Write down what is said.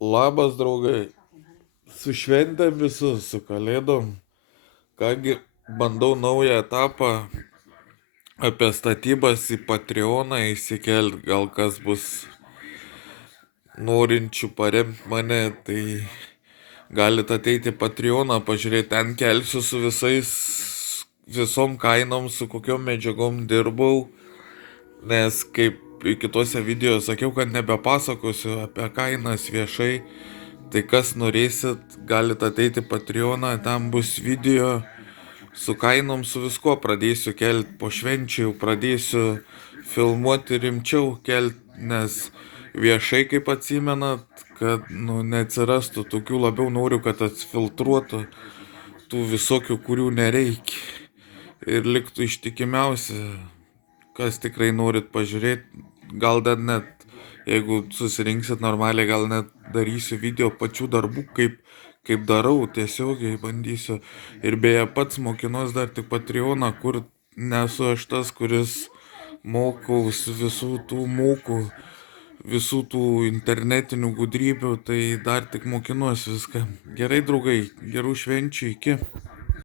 Labas, draugai. Su šventėm visus, su kalėdom. Kągi, bandau naują etapą apie statybas į Patreoną įsikelti. Gal kas bus norinčių paremti mane, tai galite ateiti į Patreoną, pažiūrėti, ten kelsiu su visom kainom, su kokiom medžiagom dirbau. Nes kaip kitose video sakiau, kad nebepasakosiu apie kainas viešai. Tai kas norėsit, galite ateiti Patreoną, ten bus video su kainom, su viskuo pradėsiu kelti po švenčių, jau pradėsiu filmuoti rimčiau kelti, nes viešai, kaip atsimenat, kad neatsirastų tokių, labiau noriu, kad atsifiltruotų tų visokių, kurių nereikia ir liktų ištikimiausi, kas tikrai norit pažiūrėti, gal dar net, jeigu susirinksit normaliai, gal net darysiu video pačių darbų, kaip darau, tiesiogiai bandysiu. Ir beje, pats mokinuos dar tik Patreoną, kur nesu aš tas, kuris mokaus visų tų internetinių gudrybių, tai dar tik mokinuos viską. Gerai, draugai, gerų švenčių, iki.